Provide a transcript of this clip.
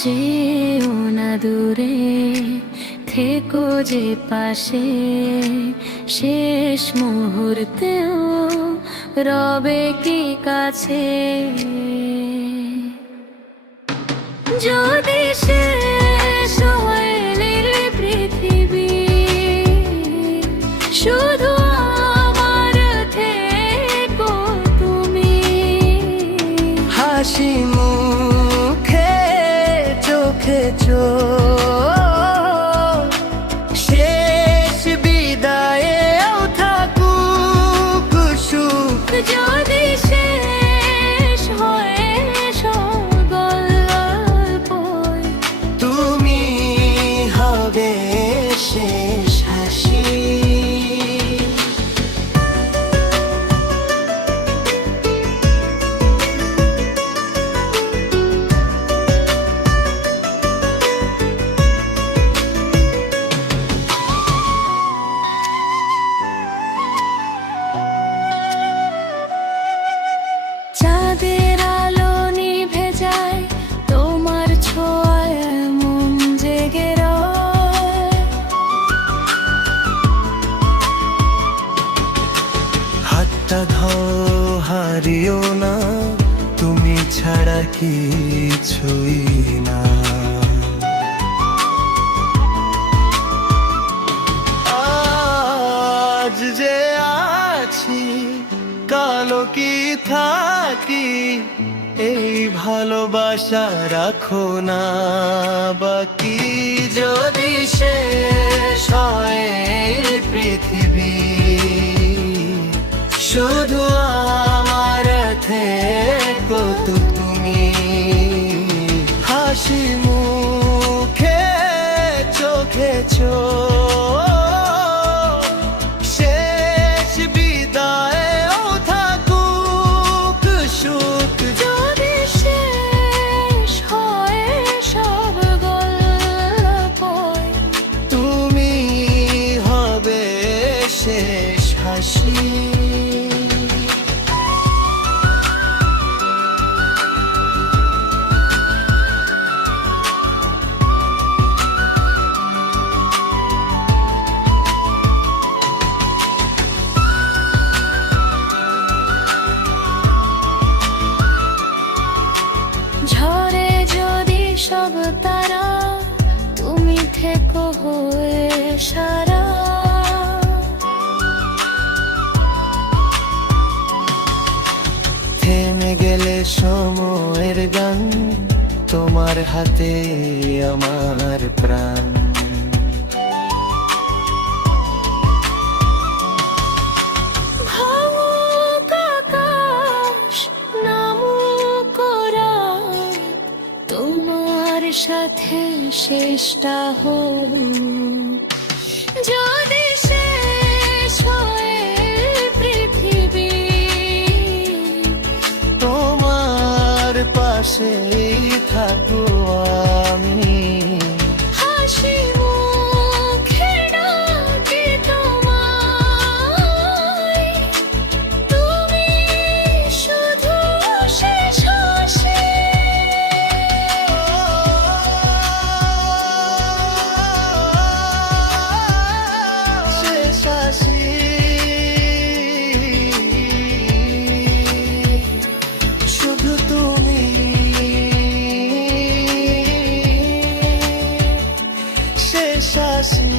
যেও না দূরে, থেকো যে পাশে, শেষ মুহূর্তেও রবে কি কাছে। যদি শেষ হয়ে নিলে পৃথিবী, শুধু আমার থেকো তুমি। হাসি মুখে চোখে চোখ, শেষ বিদায়েও থাকুক সুখ। যদি শেষ হয়ে সব গল্প, তুমি হবে শেষ হাসি। চাঁদের আলো নিভে যায়, তোমার ছোঁয়ায় মন জেগে রয়। হাতটা ধরো, হারিও না, তুমি ছাড়া কিছুই না। আজ যে আছি, কালো কি থাকি, এই ভালোবাসা রাখো না বাকি। যদি শেষ হয় এই পৃথিবী, শুধু আমার থেকো তুমি। হাসি মুখে চোখে চোখ, শেষ বিদায়েও থাকুক সুখ। যদি শেষ হয় সব গল্প, তুমি হবে শেষ হাসি। ঝরে যদি সব তারা, তুমি থেকো হয়ে সারা। থেমে গেলে সময়ের গান, তোমার হাতে আমার প্রাণ। ভাঙুক আকাশ, নামুক রাত, তোমার সাথে শেষটা হোক। যদি শেষ হয়ে পৃথিবী, তোমার পাশেই থাকবো আমি। হাসি মুখে ডাকি তোমায়, তুমি শুধু শেষ হাসি। শেষ হাসি। শুধু তুমি, শেষ হাসি।